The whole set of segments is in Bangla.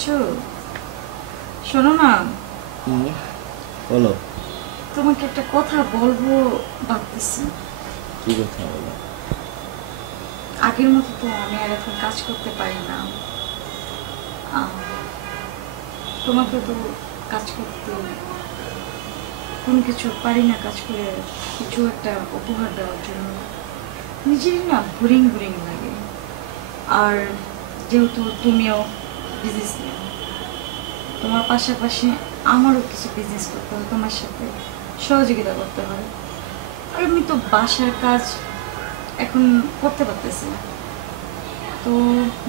শুনছো? শোনো না, বলো। তোমাকে একটা কথা বলবো ভাবতেছি। কি কথা বলো? আগের মতো তো আমি আর এখন কাজ করতে পারি না। তোমাকে তো কাজ করতে কোনো কিছু পারি না, কাজ করে কিছু একটা উপহার দেওয়ার জন্য নিজেরই না বোরিং বোরিং লাগে। আর যেহেতু তুমিও বিজনেসম্যান, তোমার পাশাপাশি আমারও কিছু বিজনেস করতে হবে, তোমার সাথে সহযোগিতা করতে হবে। আর আমি তো বাসার কাজ এখন করতে পারতেছি না, তো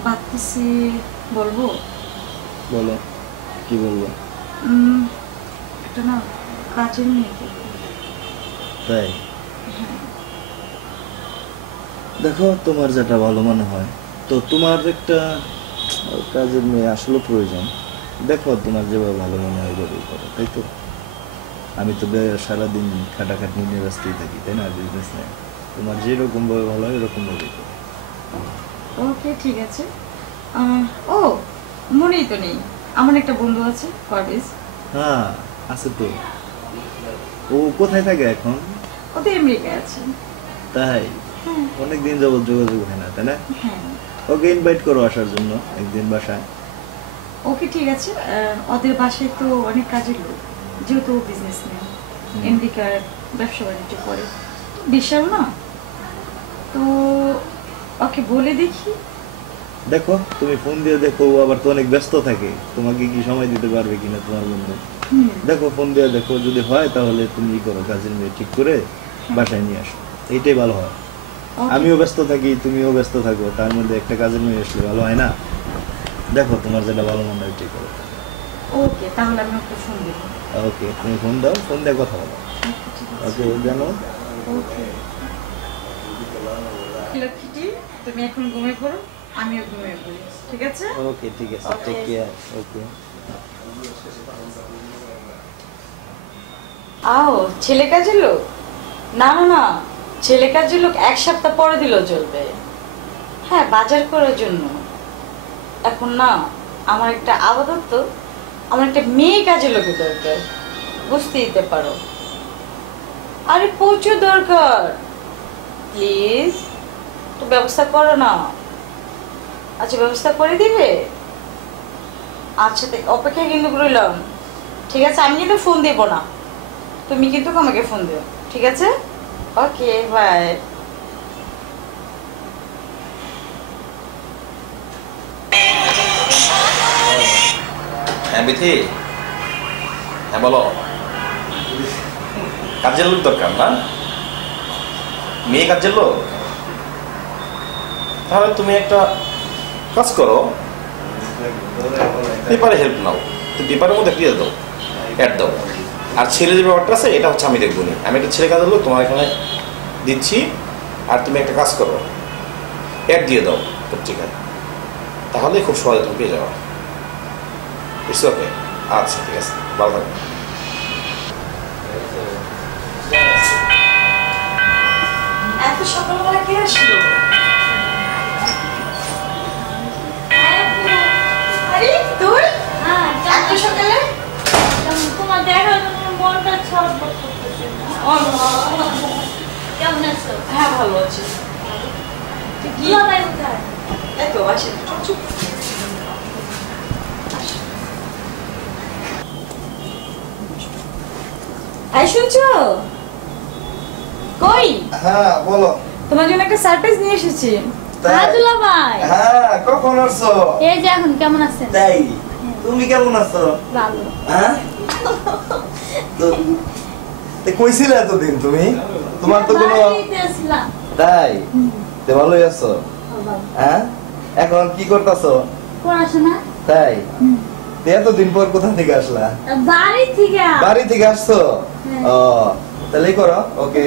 ভাবতেছি বলবো। বলো, কি বলবো? একটা না কাজের মেয়ে করবো। তাই? দেখো, তোমার যেটা ভালো মনে হয়। তো তোমার একটা কাজের মেয়ে আসলে প্রয়োজন। দেখো, তোমার যেভাবে ভালো মনে হয় ওইভাবেই করো, তাই তো? আমি তো সারাদিন খাটাখাটি নিয়ে ব্যস্তই থাকি, তাই না? বিজনেস নেই। তোমার যেরকম ভাবে ভালো হয় এরকম ভাবেই করো। ওকে, ঠিক আছে। ও, মনেই তো নেই, আমার একটা বন্ধু আছে পারভেজ। হ্যাঁ, আছে তো। ও কোথায় থাকে এখন? ও তো আমেরিকায় আছে। তাই? অনেকদিন যাবত যোগাযোগ হয় না, তাই না? হ্যাঁ। ওকে ইনভাইট করো আসার জন্য একদিন বাসায়। ওকে, ঠিক আছে। ওদের বাসায় তো অনেক কাজের লোক, যেহেতু বিজনেসম্যান, আমেরিকার ব্যবসা বাণিজ্য করে, বিশাল না, তো ওকে বলে দেখি। দেখো, তুমি ফোন দিয়ে দেখো, আবার তো অনেক ব্যস্ত থাকে, তোমাকে কি সময় দিতে পারবে কিনা তোমার বন্ধু। দেখো, ফোন দিয়ে দেখো, যদি হয় তাহলে তুমি করো, কাজের মেয়ে ঠিক করে বাসায় নিয়ে আসো, এইটাই ভালো হয়। আমিও ব্যস্ত থাকি, তুমিও ব্যস্ত থাকো, তার মধ্যে একটা কাজের মেয়ে আসলে ভালো হয় না? দেখো, তোমার যেটা ভালো মনে হয় ঠিক করো। ওকে, তাহলে আমি ওকে ফোন দেব। ওকে, তুমি ফোন দাও, ফোন দিয়ে কথা বলো। ওকে, জানো? ওকে, লক্ষ্মীটি, তুমি এখন ঘুমিয়ে পড়ো, আমিও ঘুমিয়ে পড়ি, ঠিক আছে? ওকে, ঠিক আছে, টেক কেয়ার। ওকে। আও, ছেলে কাজের লোক? না না না, ছেলে কাজের লোক এক সপ্তাহ পরে দিলেও চলবে। হ্যাঁ, বাজার করার জন্য। এখন না, আমার একটা আপাতত আমার একটা মেয়ে কাজের লোকের দরকার, বুঝতে দিতে পারো। আরে প্রচুর দরকার, প্লিজ তো ব্যবস্থা করো না। আচ্ছা, ব্যবস্থা করে দিবে? আচ্ছা, অপেক্ষা কিন্তু রইলাম, ঠিক আছে? আমি কিন্তু ফোন দেবো না, তুমি কিন্তু আমাকে ফোন দিও, ঠিক আছে? ওকে, বাই। হ্যাঁ বিথি, হ্যাঁ বলো। কাজের লোক দরকার না? মেয়ে কাজের লোক? তাহলে তুমি একটা কাজ করো, পেপারে হেল্প নাও। তুমি পেপারের মধ্যে ক্লিয়ার দাও, অ্যাড দাও। আর ছেলে যে ব্যাপারটা আছে এটা হচ্ছে আমি দেখবো নি। আমি একটা ছেলে কাজের লোক তোমার এখানে দিচ্ছি, আর তুমি একটা কাজ করো, অ্যাড দিয়ে দাও পত্রিকায়, তাহলে খুব সহজে তুমি পেয়ে যাওয়া। It's okay. আচ্ছা, ঠিক আছে, ভালো থাকবে। এত সকালবেলা কে আসলো? আরে তুই? হ্যাঁ, এত সকালে? তোমার দেখা মনটা ছটফট করতেছে। কেমন আছো? হ্যাঁ, ভালো আছি। কি বাবাই কোথায়? এত আসে? চুপ। এই শুনছো? কই? হ্যাঁ, বলো। তোমার জন্য একটা সারপ্রাইজ নিয়ে এসেছি। হ্যাঁ দুলাভাই, হ্যাঁ, কখন আসছো? এই যে এখন কেমন আছেন? তাই? তুমি কেমন আছো? ভালো। হ্যাঁ, তো কইছিলে এতদিন তুমি? তোমার তো কোনো বাড়িতে ছিলাম। তাই? তো ভালোই আছো? হ্যাঁ, এখন কি করতেছো? পড়াশোনা? তাই? তো এতদিন পর কোথা থেকে আসলা? বাড়ি থেকে। বাড়ি থেকে আসছো? ও, তাহলে করো। ওকে,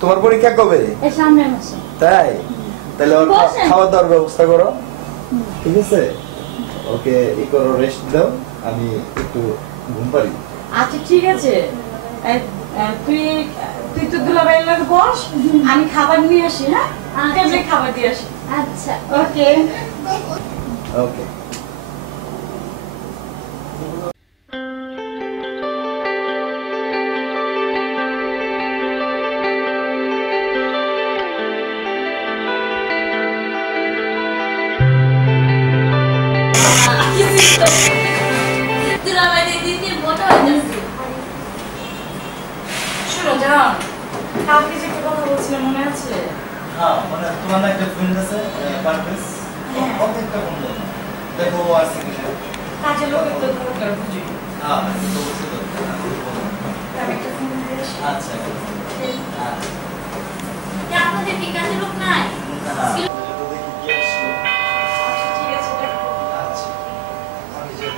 তোমার পরীক্ষা কবে? এই সামনের মাসে। তাই? তাহলে ওর বসেন। খাওয়া দাওয়ার ব্যবস্থা করো, ঠিক আছে? ওকে, ই করো, রেস্ট দাও, আমি একটু ঘুম পারি। আচ্ছা, ঠিক আছে। তুই তুই তো দুলাভাইয়ের লাগে বস, আমি খাবার নিয়ে আসি। হ্যাঁ, টেবিলে খাবার দিয়ে আসি। আচ্ছা। ওকে। ওকে। শোনো জান, কালকে যে একটা কথা বলছিলাম মনে আছে? হ্যাঁ মানে তোমার না একটা ফ্রেন্ড আছে পারভেজ, হ্যাঁ। প্রত্যেকটা বন্ধু দেখো ও আছে কিনা। কাজের লোকের তো দরকার বুঝি। হ্যাঁ এটা তো অবশ্যই দরকার। আমি একটা ফোন দিয়ে আসি। আচ্ছা আপনাদের কি কাজে লোক নাই? দেখি কি আসলো। আচ্ছা, ঠিক আছে, দেখো। আচ্ছা আমি যাই।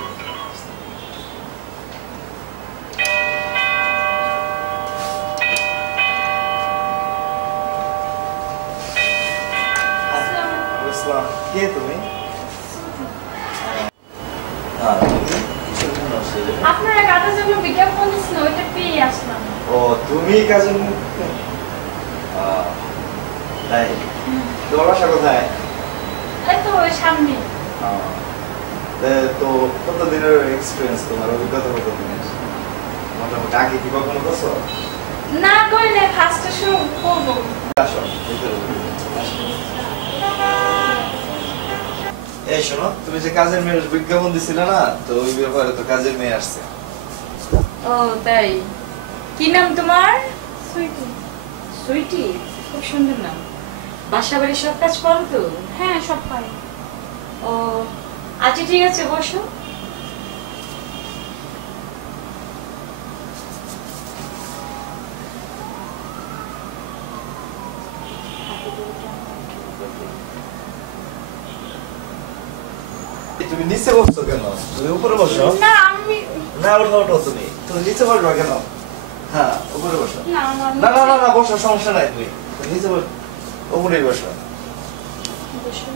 বুঝলাম। কে তুমি? হ্যাঁ তুমি কিসের জন্য আসলে? আপনারা কাজের জন্য বিজ্ঞাপন দিচ্ছেন, ওইটা পেয়ে আসলাম। ও তুমি কাজের তাই তোমার বাসা কোথায়? এই তো ওই সামনে। তো কত দিনের এক্সপিরিয়েন্স, তোমার অভিজ্ঞতা কত দিনের? মোটামুটি আগে কি কখনো করছো? না করলে ফার্স্টে শুরু করবো। আসো ভিতরে আসো। এই শোনো, তুমি যে কাজের মেয়ের বিজ্ঞাপন দিছিলে না, তো ওই ব্যাপারে তো কাজের মেয়ে আসছে। ও তাই, কি নাম তোমার? সুইটি। সুইটি, খুব সুন্দর নাম। বাসা বাড়ি সব কাজ করো তো? হ্যাঁ, সব পাই। ও আচ্ছা, ঠিক আছে, বসো। তুমি নিচে বসছো কেন? তুমি উপরে বসো। না আমি না ওঠো ওঠো, তুমি তুমি নিচে বসবা কেন? হ্যাঁ উপরে বসো। না আমার না না না না বসো, সমস্যা নাই, তুমি তুমি নিচে বসো, উপরেই বসো। বসো।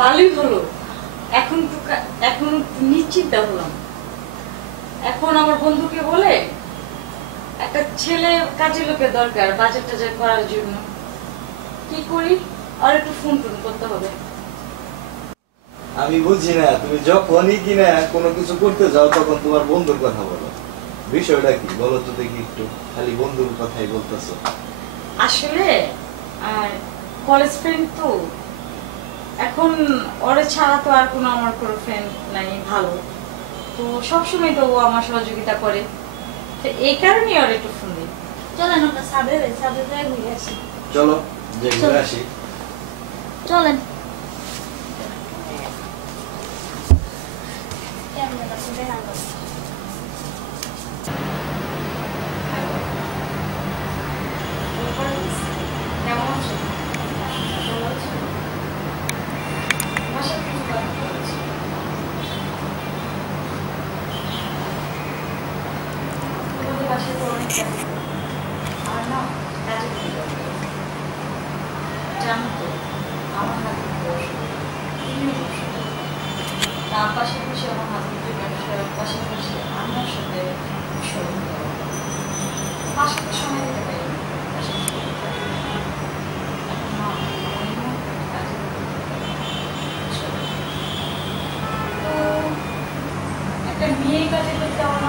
ভালোই হলো, এখন তো এখন নিশ্চিন্ত হলাম। এখন আমার বন্ধুকে বলে একটা ছেলে কাজের লোকের দরকার বাজার টাজার করার জন্য। কি করি? আর একটু ফোন টোন করতে হবে। আমি বুঝি না, তুমি যখনই কিনা কোনো কিছু করতে যাও তখন তোমার বন্ধুর কথা বলো। বিষয়টা কি বলো তো দেখি একটু, খালি বন্ধুর কথাই বলতেছো। আসলে কলেজ ফ্রেন্ড তো, এখন ওরে ছাড়া তো আর কোনো আমার কোনো ফ্রেন্ড নাই ভালো, তো সবসময় তো ও আমার সহযোগিতা করে, তো এই কারণেই ওর একটু ফোন দিই। চলেন আমরা ছাদে যাই, ছাদে যাই ঘুরে আসি। চলো যে ঘুরে চলো। আসি। চলেন। কেমন লাগছে দেখা যাবে। কেমন আছো? ভালো আছো? বাসায় কিছু কাজ করেছি। তোমাদের বাসায় তো অনেক কাজ করে। আর না, কাজে খুব দরকার। জানো তো, আমার হাজবেন্ড অসুস্থ। তার পাশাপাশি আমার হাজবেন্ডের ব্যবসার পাশাপাশি আমার সাথে সরম করা। মার সাথে সময় দিতে পারি না। তার সাথে সময় কাটাতে পারি না। এখন না, আমার এই মুহূর্তে একটা কাজের দরকার। তো একটা মেয়ে কাজে করতে আমার